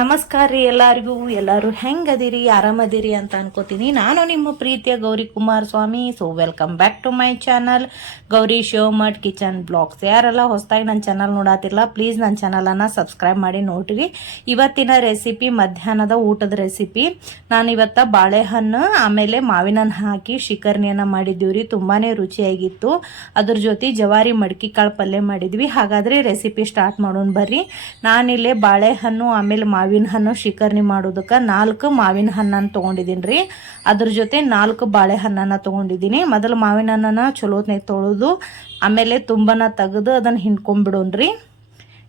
ನಮಸ್ಕಾರ ರೀ ಎಲ್ಲರೂ ಹೆಂಗದಿರಿ ಆರಾಮದಿರಿ ಅಂತ ಅನ್ಕೋತೀನಿ. ನಾನು ನಿಮ್ಮ ಪ್ರೀತಿಯ Gauri Kumar Swami. So welcome back to my channel Gauri Shivamath kitchen blogs. ಯಾರೆಲ್ಲ ಹೊಸದಾಗಿ ನನ್ನ ಚಾನಲ್ ನೋಡಾತಿರಲ್ಲ, ಪ್ಲೀಸ್ ನನ್ನ ಚಾನಲನ್ನು ಸಬ್ಸ್ಕ್ರೈಬ್ ಮಾಡಿ ನೋಡ್ರಿ. ಇವತ್ತಿನ ರೆಸಿಪಿ ಮಧ್ಯಾಹ್ನದ ಊಟದ ರೆಸಿಪಿ. ನಾನು ಇವತ್ತ ಬಾಳೆಹಣ್ಣು ಆಮೇಲೆ ಮಾವಿನ ಹಣ್ಣು ಹಾಕಿ ಶಿಕರ್ನಿಯನ್ನು ಮಾಡಿದ್ದೀವಿ. ತುಂಬಾ ರುಚಿಯಾಗಿತ್ತು. ಅದ್ರ ಜೊತೆ ಜವಾರಿ ಮಡಕಿ ಕಾಳು ಪಲ್ಯ ಮಾಡಿದ್ವಿ. ಹಾಗಾದರೆ ರೆಸಿಪಿ ಸ್ಟಾರ್ಟ್ ಮಾಡೋಣ ಬರ್ರಿ. ನಾನಿಲ್ಲೇ ಬಾಳೆಹಣ್ಣು ಆಮೇಲೆ ಮಾವಿನ ಹಣ್ಣು ಶಿಕರ್ನಿ ಮಾಡೋದಕ್ಕೆ 4 ಮಾವಿನ ಹಣ್ಣನ್ನು ತೊಗೊಂಡಿದ್ದೀನಿ ರೀ. ಅದ್ರ ಜೊತೆ 4 ಬಾಳೆಹಣ್ಣನ್ನು ತೊಗೊಂಡಿದ್ದೀನಿ. ಮೊದಲು ಮಾವಿನ ಹಣ್ಣನ್ನು ಚಲೋತ್ನಾಗ ತೊಳೆದು ಆಮೇಲೆ ತುಂಬನ ತೆಗೆದು ಅದನ್ನು ಹಿಂಡ್ಕೊಂಡ್ಬಿಡೋಣ್ರಿ.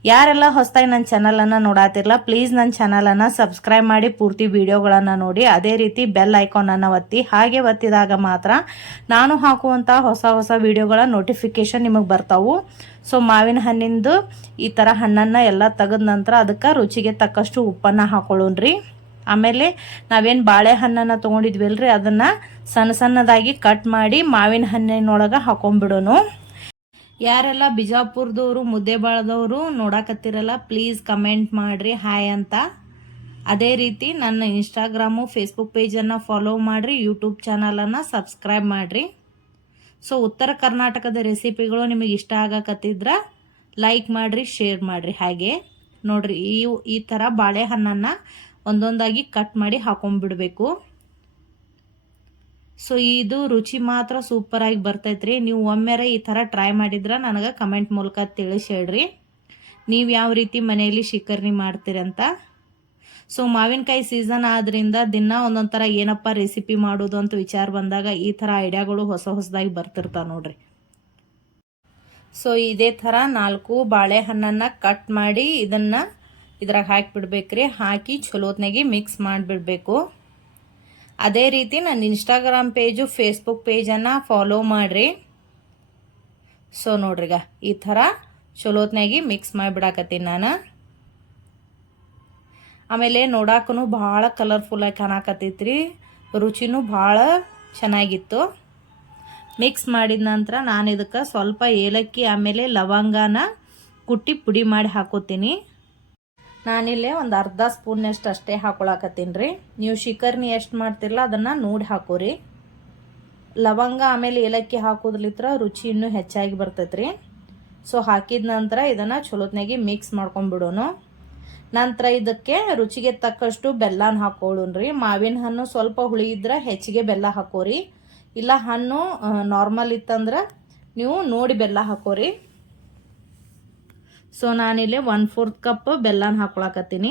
ಯಾರೆಲ್ಲ ಹೊಸದಾಗಿ ನನ್ನ ಚಾನಲನ್ನು ನೋಡಾತಿರಲ್ಲ, ಪ್ಲೀಸ್ ನನ್ನ ಚಾನಲನ್ನು ಸಬ್ಸ್ಕ್ರೈಬ್ ಮಾಡಿ ಪೂರ್ತಿ ವಿಡಿಯೋಗಳನ್ನು ನೋಡಿ. ಅದೇ ರೀತಿ ಬೆಲ್ ಐಕಾನನ್ನು ಒತ್ತಿ. ಹಾಗೆ ಒತ್ತಿದಾಗ ಮಾತ್ರ ನಾನು ಹಾಕುವಂಥ ಹೊಸ ವಿಡಿಯೋಗಳ ನೋಟಿಫಿಕೇಷನ್ ನಿಮಗೆ ಬರ್ತಾವೆ. ಸೊ ಮಾವಿನ ಹಣ್ಣಿಂದು ಈ ಥರ ಹಣ್ಣನ್ನು ಎಲ್ಲ ತೆಗೆದ ನಂತರ ಅದಕ್ಕೆ ರುಚಿಗೆ ತಕ್ಕಷ್ಟು ಉಪ್ಪನ್ನು ಹಾಕೊಳ್ಳೋಣ್ರಿ. ಆಮೇಲೆ ನಾವೇನು ಬಾಳೆಹಣ್ಣನ್ನು ತೊಗೊಂಡಿದ್ವಲ್ರಿ ಅದನ್ನು ಸಣ್ಣದಾಗಿ ಕಟ್ ಮಾಡಿ ಮಾವಿನ ಹಣ್ಣಿನೊಳಗೆ ಹಾಕೊಂಡ್ಬಿಡೋನು. ಯಾರೆಲ್ಲ ಬಿಜಾಪುರದವರು ಮುದ್ದೇಬಾಳದವರು ನೋಡಾಕತ್ತಿರಲ್ಲ, ಪ್ಲೀಸ್ ಕಮೆಂಟ್ ಮಾಡಿರಿ ಹಾಯ್ ಅಂತ. ಅದೇ ರೀತಿ ನನ್ನ ಇನ್ಸ್ಟಾಗ್ರಾಮು ಫೇಸ್ಬುಕ್ ಪೇಜನ್ನು ಫಾಲೋ ಮಾಡಿರಿ, ಯೂಟ್ಯೂಬ್ ಚಾನಲನ್ನು ಸಬ್ಸ್ಕ್ರೈಬ್ ಮಾಡಿರಿ. ಸೊ ಉತ್ತರ ಕರ್ನಾಟಕದ ರೆಸಿಪಿಗಳು ನಿಮಗೆ ಇಷ್ಟ ಆಗಕತ್ತಿದ್ರೆ ಲೈಕ್ ಮಾಡಿರಿ, ಶೇರ್ ಮಾಡಿರಿ. ಹಾಗೆ ನೋಡಿರಿ, ಈ ಥರ ಬಾಳೆಹಣ್ಣನ್ನು ಒಂದೊಂದಾಗಿ ಕಟ್ ಮಾಡಿ ಹಾಕೊಂಡ್ಬಿಡ್ಬೇಕು. ಸೊ ಇದು ರುಚಿ ಮಾತ್ರ ಸೂಪರಾಗಿ ಬರ್ತೈತ್ರಿ. ನೀವು ಒಮ್ಮೆರೆ ಈ ಥರ ಟ್ರೈ ಮಾಡಿದ್ರೆ ನನಗೆ ಕಮೆಂಟ್ ಮೂಲಕ ತಿಳಿಸಿ ಹೇಳ್ರಿ, ನೀವು ಯಾವ ರೀತಿ ಮನೆಯಲ್ಲಿ ಶಿಕರ್ನಿ ಮಾಡ್ತೀರಂತ. ಸೊ ಮಾವಿನಕಾಯಿ ಸೀಸನ್ ಆದ್ರಿಂದ ದಿನ ಒಂದೊಂದು ಥರ ಏನಪ್ಪ ರೆಸಿಪಿ ಮಾಡೋದು ಅಂತ ವಿಚಾರ ಬಂದಾಗ ಈ ಥರ ಐಡಿಯಾಗಳು ಹೊಸದಾಗಿ ಬರ್ತಿರ್ತಾವೆ ನೋಡ್ರಿ. ಸೊ ಇದೇ ಥರ 4 ಬಾಳೆಹಣ್ಣನ್ನು ಕಟ್ ಮಾಡಿ ಇದನ್ನು ಇದ್ರಾಗ ಹಾಕಿಬಿಡ್ಬೇಕ್ರಿ. ಹಾಕಿ ಚಲೋತ್ನಾಗಿ ಮಿಕ್ಸ್ ಮಾಡಿಬಿಡ್ಬೇಕು. ಅದೇ ರೀತಿ ನನ್ನ ಇನ್ಸ್ಟಾಗ್ರಾಮ್ ಪೇಜು ಫೇಸ್ಬುಕ್ ಪೇಜನ್ನು ಫಾಲೋ ಮಾಡಿರಿ. ಸೊ ನೋಡ್ರಿಗ ಈ ಥರ ಚಲೋತ್ನಾಗಿ ಮಿಕ್ಸ್ ಮಾಡಿಬಿಡಾಕತ್ತೀನಿ ನಾನು. ಆಮೇಲೆ ನೋಡಾಕೂ ಭಾಳ ಕಲರ್ಫುಲ್ಲಾಗಿ ಕಾಣಕತ್ತೈತ್ರಿ, ರುಚಿನೂ ಭಾಳ ಚೆನ್ನಾಗಿತ್ತು. ಮಿಕ್ಸ್ ಮಾಡಿದ ನಂತರ ನಾನು ಇದಕ್ಕೆ ಸ್ವಲ್ಪ ಏಲಕ್ಕಿ ಆಮೇಲೆ ಲವಂಗನ ಕುಟ್ಟಿ ಪುಡಿ ಮಾಡಿ ಹಾಕೋತೀನಿ. ನಾನಿಲ್ಲೇ ಒಂದು ಅರ್ಧ ಸ್ಪೂನ್ನಷ್ಟು ಅಷ್ಟೇ ಹಾಕೊಳಕತ್ತೀನಿ ರೀ. ನೀವು ಶಿಕರ್ನಿ ಎಷ್ಟು ಮಾಡ್ತಿರಲ್ಲ ಅದನ್ನು ನೋಡಿ ಹಾಕೋರಿ. ಲವಂಗ ಆಮೇಲೆ ಏಲಕ್ಕಿ ಹಾಕೋದ್ಲಿತ್ರ ರುಚಿ ಇನ್ನೂ ಹೆಚ್ಚಾಗಿ ಬರ್ತೈತ್ರಿ. ಸೊ ಹಾಕಿದ ನಂತರ ಇದನ್ನು ಚಲೋತ್ನಾಗಿ ಮಿಕ್ಸ್ ಮಾಡ್ಕೊಂಡ್ಬಿಡೋನು. ನಂತರ ಇದಕ್ಕೆ ರುಚಿಗೆ ತಕ್ಕಷ್ಟು ಬೆಲ್ಲನ ಹಾಕೊಳ್ಳೋಣ್ರಿ. ಮಾವಿನ ಹಣ್ಣು ಸ್ವಲ್ಪ ಹುಳಿ ಇದ್ರೆ ಹೆಚ್ಚಿಗೆ ಬೆಲ್ಲ ಹಾಕೋರಿ, ಇಲ್ಲ ಹಣ್ಣು ನಾರ್ಮಲ್ ಇತ್ತಂದ್ರೆ ನೀವು ನೋಡಿ ಬೆಲ್ಲ ಹಾಕೋರಿ. ಸೊ ನಾನಿಲ್ಲಿ 1/4 ಕಪ್ ಬೆಲ್ಲನ ಹಾಕೊಳಕತ್ತೀನಿ.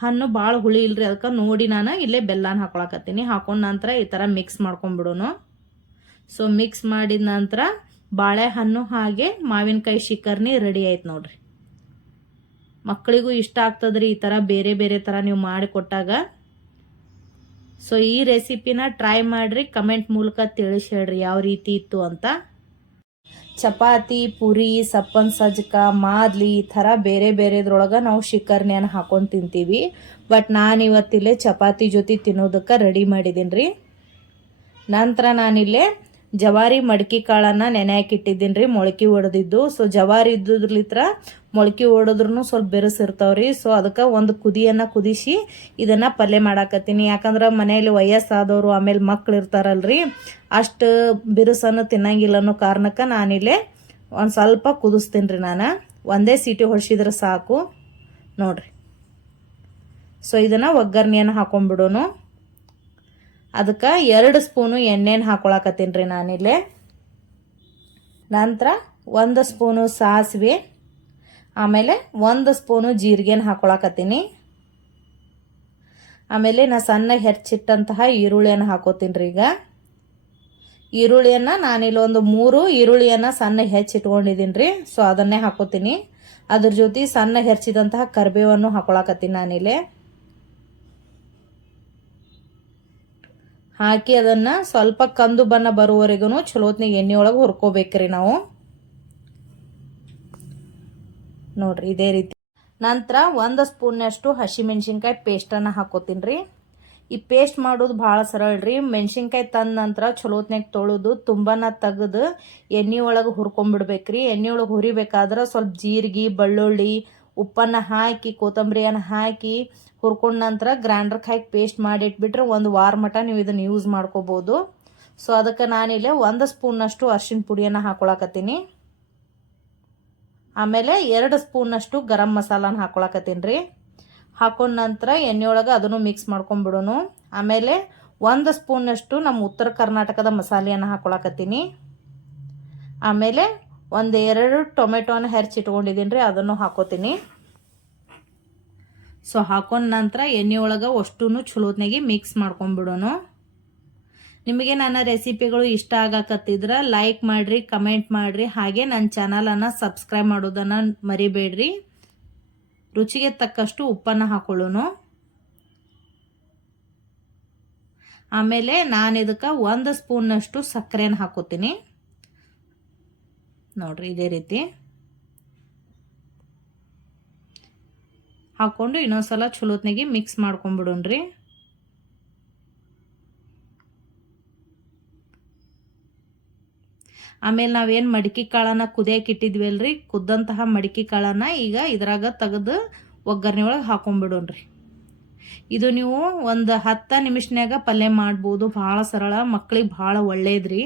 ಹಣ್ಣು ಭಾಳ ಹುಳಿ ಇಲ್ರಿ, ಅದಕ್ಕೆ ನೋಡಿ ನಾನು ಇಲ್ಲೇ ಬೆಲ್ಲನ ಹಾಕೊಳಕತ್ತೀನಿ. ಹಾಕೊಂಡ ನಂತರ ಈ ಥರ ಮಿಕ್ಸ್ ಮಾಡ್ಕೊಂಡ್ಬಿಡೋನು. ಸೊ ಮಿಕ್ಸ್ ಮಾಡಿದ ನಂತರ ಬಾಳೆಹಣ್ಣು ಹಾಗೆ ಮಾವಿನಕಾಯಿ ಶಿಕರ್ನಿ ರೆಡಿ ಆಯ್ತು ನೋಡ್ರಿ. ಮಕ್ಕಳಿಗೂ ಇಷ್ಟ ಆಗ್ತದ್ರಿ ಈ ಥರ ಬೇರೆ ಥರ ನೀವು ಮಾಡಿಕೊಟ್ಟಾಗ. ಸೊ ಈ ರೆಸಿಪಿನ ಟ್ರೈ ಮಾಡಿರಿ, ಕಮೆಂಟ್ ಮೂಲಕ ತಿಳಿಸಿ ಹೇಳ್ರಿ ಯಾವ ರೀತಿ ಇತ್ತು ಅಂತ. ಚಪಾತಿ, ಪುರಿ, ಸಪ್ಪನ್ ಸಜ್ಜಕ, ಮಾದ್ಲಿ ಈ ಥರ ಬೇರೆದ್ರೊಳಗೆ ನಾವು ಶಿಕರ್ನಿಯನ್ನು ಹಾಕೊಂಡು ತಿಂತೀವಿ. ಬಟ್ ನಾನು ಇವತ್ತಿಲ್ಲೇ ಚಪಾತಿ ಜೊತೆ ತಿನ್ನೋದಕ್ಕೆ ರೆಡಿ ಮಾಡಿದ್ದೀನಿ ರೀ. ನಂತರ ನಾನಿಲ್ಲೇ ಜವಾರಿ ಮಡಕಿ ಕಾಳನ್ನು ನೆನೆ ಹಾಕಿಟ್ಟಿದ್ದೀನಿ ರೀ, ಮೊಳಕೆ ಹೊಡೆದಿದ್ದು. ಸೊ ಜವಾರಿ ಇದ್ದುದ್ರಲಿತ್ರ ಮೊಳಕೆ ಹೊಡೆದ್ರೂ ಸ್ವಲ್ಪ ಬೆರೆಸಿರ್ತಾವ್ರಿ. ಸೊ ಅದಕ್ಕೆ ಒಂದು ಕುದಿಯನ್ನು ಕುದಿಸಿ ಇದನ್ನು ಪಲ್ಯ ಮಾಡಾಕತ್ತೀನಿ. ಯಾಕಂದ್ರೆ ಮನೆಯಲ್ಲಿ ವಯಸ್ಸಾದವರು ಆಮೇಲೆ ಮಕ್ಳು ಇರ್ತಾರಲ್ರಿ, ಅಷ್ಟು ಬಿರುಸನ್ನು ತಿನ್ನಂಗಿಲ್ಲ ಅನ್ನೋ ಕಾರಣಕ್ಕೆ ನಾನಿಲ್ಲೇ ಒಂದು ಸ್ವಲ್ಪ ಕುದಿಸ್ತೀನಿ ರೀ. ನಾನು ಒಂದೇ ಸೀಟಿ ಹೊಡ್ಸಿದ್ರೆ ಸಾಕು ನೋಡ್ರಿ. ಸೊ ಇದನ್ನು ಒಗ್ಗರಣೆಯನ್ನು ಹಾಕೊಂಡ್ಬಿಡೋನು. ಅದಕ್ಕೆ 2 ಸ್ಪೂನು ಎಣ್ಣೆನ ಹಾಕೊಳಕತ್ತೀನಿ ರೀ ನಾನಿಲ್ಲೇ. ನಂತರ 1 ಸ್ಪೂನು ಸಾಸಿವೆ ಆಮೇಲೆ 1 ಸ್ಪೂನು ಜೀರಿಗೆನ ಹಾಕೊಳಕತ್ತೀನಿ. ಆಮೇಲೆ ನಾ ಸಣ್ಣಗೆ ಹೆಚ್ಚಿಟ್ಟಂತಹ ಈರುಳ್ಳಿಯನ್ನು ಹಾಕೋತೀನಿ ರೀ. ಈಗ ಈರುಳ್ಳಿಯನ್ನು ನಾನಿಲ್ಲೊಂದು 3 ಈರುಳ್ಳಿಯನ್ನು ಸಣ್ಣಗೆ ಹೆಚ್ಚಿಟ್ಕೊಂಡಿದ್ದೀನಿ ರೀ. ಸೊ ಅದನ್ನೇ ಹಾಕೋತೀನಿ. ಅದ್ರ ಜೊತೆ ಸಣ್ಣಗೆ ಹೆಚ್ಚಿದಂತಹ ಕರಿಬೇವನ್ನು ಹಾಕೊಳಕತ್ತೀನಿ ನಾನಿಲ್ಲೇ. ಹಾಕಿ ಅದನ್ನು ಸ್ವಲ್ಪ ಕಂದು ಬಣ್ಣ ಬರುವವರೆಗೂ ಚಲೋತ್ನಾಗ ಎಣ್ಣೆ ಒಳಗೆ ಹುರ್ಕೋಬೇಕ್ರಿ ನಾವು ನೋಡ್ರಿ ಇದೇ ರೀತಿ. ನಂತರ 1 ಸ್ಪೂನ್ನಷ್ಟು ಹಸಿಮೆಣ್ಸಿನ್ಕಾಯಿ ಪೇಸ್ಟನ್ನು ಹಾಕೋತೀನಿ ರೀ. ಈ ಪೇಸ್ಟ್ ಮಾಡೋದು ಭಾಳ ಸರಳ ರೀ. ಮೆಣಸಿನ್ಕಾಯಿ ತಂದ ನಂತರ ಚಲೋತ್ನಾಗ ತೊಳೆದು ತುಂಬನ ತೆಗೆದು ಎಣ್ಣೆ ಒಳಗೆ ಹುರ್ಕೊಂಡ್ಬಿಡ್ಬೇಕ್ರಿ. ಎಣ್ಣೆ ಒಳಗೆ ಹುರಿಬೇಕಾದ್ರೆ ಸ್ವಲ್ಪ ಜೀರಿಗೆ, ಬೆಳ್ಳುಳ್ಳಿ, ಉಪ್ಪನ್ನು ಹಾಕಿ ಕೊತ್ತಂಬರಿಯನ್ನು ಹಾಕಿ ಹುರ್ಕೊಂಡ ನಂತರ ಗ್ರೈಂಡರ್ಗೆ ಹಾಕಿ ಪೇಸ್ಟ್ ಮಾಡಿ ಇಟ್ಬಿಟ್ರೆ 1 ವಾರ ಮಟ್ಟ ನೀವು ಇದನ್ನು ಯೂಸ್ ಮಾಡ್ಕೋಬೋದು. ಸೊ ಅದಕ್ಕೆ ನಾನಿಲ್ಲಿ 1 ಸ್ಪೂನ್ನಷ್ಟು ಅರಿಶಿನ ಪುಡಿಯನ್ನು ಹಾಕೊಳಕತ್ತೀನಿ. ಆಮೇಲೆ 2 ಸ್ಪೂನ್ನಷ್ಟು ಗರಂ ಮಸಾಲಾನ ಹಾಕೊಳಕತ್ತೀನಿ ರೀ. ಹಾಕೊಂಡ ನಂತರ ಎಣ್ಣೆಯೊಳಗೆ ಅದನ್ನು ಮಿಕ್ಸ್ ಮಾಡ್ಕೊಂಡ್ಬಿಡೋನು. ಆಮೇಲೆ 1 ಸ್ಪೂನ್ನಷ್ಟು ನಮ್ಮ ಉತ್ತರ ಕರ್ನಾಟಕದ ಮಸಾಲೆಯನ್ನು ಹಾಕೊಳಕತ್ತೀನಿ. ಆಮೇಲೆ 1-2 ಟೊಮೆಟೊನ ಹೆಚ್ಚಿಟ್ಕೊಂಡಿದ್ದೀನಿ ರೀ, ಅದನ್ನು ಹಾಕೋತೀನಿ. ಸೊ ಹಾಕೊಂಡ ನಂತರ ಎಣ್ಣೆಯೊಳಗೆ ಅಷ್ಟೂ ಚಲೋತ್ನಾಗಿ ಮಿಕ್ಸ್ ಮಾಡ್ಕೊಂಡ್ಬಿಡೋನು. ನಿಮಗೆ ನನ್ನ ರೆಸಿಪಿಗಳು ಇಷ್ಟ ಆಗಕತ್ತಿದ್ರೆ ಲೈಕ್ ಮಾಡಿರಿ, ಕಮೆಂಟ್ ಮಾಡಿರಿ, ಹಾಗೆ ನನ್ನ ಚಾನಲನ್ನು ಸಬ್ಸ್ಕ್ರೈಬ್ ಮಾಡೋದನ್ನು ಮರಿಬೇಡ್ರಿ. ರುಚಿಗೆ ತಕ್ಕಷ್ಟು ಉಪ್ಪನ್ನು ಹಾಕೊಳ್ಳೋನು. ಆಮೇಲೆ ನಾನು ಇದಕ್ಕೆ 1 ಸ್ಪೂನ್ನಷ್ಟು ಸಕ್ಕರೆನ ಹಾಕೋತೀನಿ. ನೋಡ್ರಿ ಇದೇ ರೀತಿ ಹಾಕೊಂಡು ಇನ್ನೊಂದ್ಸಲ ಚಲೋತ್ನಾಗಿ ಮಿಕ್ಸ್ ಮಾಡ್ಕೊಂಡ್ಬಿಡೋಣ್ರಿ. ಆಮೇಲೆ ನಾವೇನು ಮಡಿಕೆ ಕಾಳನ್ನು ಕುದಿಯಕ್ಕೆ ಇಟ್ಟಿದ್ವಲ್ರಿ, ಕುದ್ದಂತಹ ಮಡಿಕೆ ಕಾಳನ್ನು ಈಗ ಇದ್ರಾಗ ತೆಗೆದು ಒಗ್ಗರಣೆ ಒಳಗೆ ಹಾಕೊಂಡ್ಬಿಡೋಣ್ರಿ. ಇದು ನೀವು ಒಂದು 10 ನಿಮಿಷನ್ಯಾಗ ಪಲ್ಯ ಮಾಡ್ಬೋದು. ಭಾಳ ಸರಳ, ಮಕ್ಳಿಗೆ ಭಾಳ ಒಳ್ಳೇದ್ರಿ.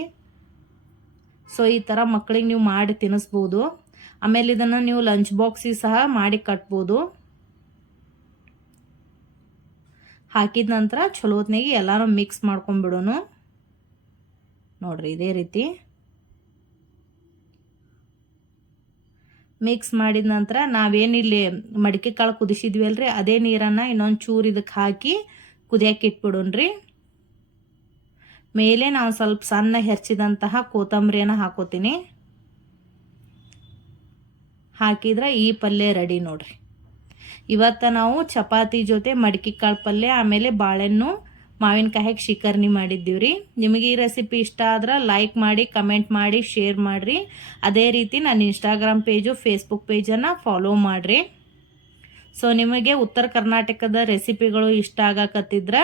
ಸೊ ಈ ಥರ ಮಕ್ಳಿಗೆ ನೀವು ಮಾಡಿ ತಿನ್ನಿಸ್ಬೋದು. ಆಮೇಲೆ ಇದನ್ನು ನೀವು ಲಂಚ್ ಬಾಕ್ಸಿಗೆ ಸಹ ಮಾಡಿ ಕಟ್ಬೋದು. ಹಾಕಿದ ನಂತರ ಚಲೋತ್ನಾಗಿ ಎಲ್ಲಾನು ಮಿಕ್ಸ್ ಮಾಡ್ಕೊಂಡ್ಬಿಡೋನು. ನೋಡ್ರಿ ಇದೇ ರೀತಿ ಮಿಕ್ಸ್ ಮಾಡಿದ ನಂತರ ನಾವೇನಿಲ್ಲಿ ಮಡಿಕೆ ಕಾಳು ಕುದಿಸಿದ್ವಿ ಅಲ್ರಿ, ಅದೇ ನೀರನ್ನು ಇನ್ನೊಂದು ಚೂರು ಇದಕ್ಕೆ ಹಾಕಿ ಕುದಿಯಕ್ಕೆ ಇಟ್ಬಿಡೋಣ್ರಿ. ಮೇಲೆ ನಾವು ಸ್ವಲ್ಪ ಸಣ್ಣ ಹೆಚ್ಚಿದಂತಹ ಕೊತ್ತಂಬರಿಯನ್ನು ಹಾಕೋತೀನಿ. ಹಾಕಿದ್ರೆ ಈ ಪಲ್ಯ ರೆಡಿ ನೋಡ್ರಿ. ಇವತ್ತು ನಾವು ಚಪಾತಿ ಜೊತೆ ಮಡಿಕೆ ಕಾಳು ಪಲ್ಯ ಆಮೇಲೆ ಬಾಳೆಹಣ್ಣು ಮಾವಿನಕಾಯಿಗೆ ಶಿಕರ್ನಿ ಮಾಡಿದ್ದೀವ್ರಿ. ನಿಮಗೆ ಈ ರೆಸಿಪಿ ಇಷ್ಟ ಆದ್ರೆ ಲೈಕ್ ಮಾಡಿ, ಕಮೆಂಟ್ ಮಾಡಿ, ಶೇರ್ ಮಾಡಿರಿ. ಅದೇ ರೀತಿ ನನ್ನ ಇನ್ಸ್ಟಾಗ್ರಾಮ್ ಪೇಜು, ಫೇಸ್ಬುಕ್ ಪೇಜನ್ನು ಫಾಲೋ ಮಾಡಿರಿ. ಸೊ ನಿಮಗೆ ಉತ್ತರ ಕರ್ನಾಟಕದ ರೆಸಿಪಿಗಳು ಇಷ್ಟ ಆಗಕತ್ತಿದ್ರೆ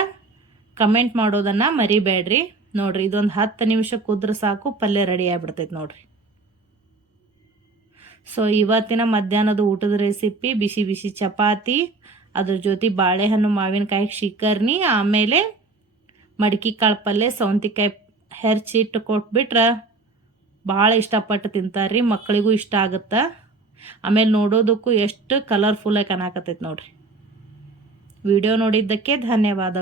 ಕಮೆಂಟ್ ಮಾಡೋದನ್ನು ಮರಿಬೇಡ್ರಿ. ನೋಡ್ರಿ ಇದೊಂದು 10 ನಿಮಿಷ ಕುದ್ರೆ ಸಾಕು, ಪಲ್ಯ ರೆಡಿ ಆಗಿಬಿಡ್ತೈತೆ ನೋಡ್ರಿ. ಸೊ ಇವತ್ತಿನ ಮಧ್ಯಾಹ್ನದ ಊಟದ ರೆಸಿಪಿ ಬಿಸಿ ಬಿಸಿ ಚಪಾತಿ, ಅದ್ರ ಜೊತೆ ಬಾಳೆಹಣ್ಣು ಮಾವಿನಕಾಯಿ ಶಿಕರ್ನಿ, ಆಮೇಲೆ ಮಡಿಕೆ ಕಾಳು ಪಲ್ಯ, ಸೌಂತಿಕಾಯಿ ಹೆಚ್ಚಿಟ್ಟು ಕೊಟ್ಬಿಟ್ರೆ ಭಾಳ ಇಷ್ಟಪಟ್ಟು ತಿಂತಾರ್ರಿ. ಮಕ್ಕಳಿಗೂ ಇಷ್ಟ ಆಗುತ್ತೆ. ಆಮೇಲೆ ನೋಡೋದಕ್ಕೂ ಎಷ್ಟು ಕಲರ್ಫುಲ್ಲಾಗಿ ಕಾಣಕತ್ತೈತೆ ನೋಡ್ರಿ. ವಿಡಿಯೋ ನೋಡಿದ್ದಕ್ಕೆ ಧನ್ಯವಾದಗಳು.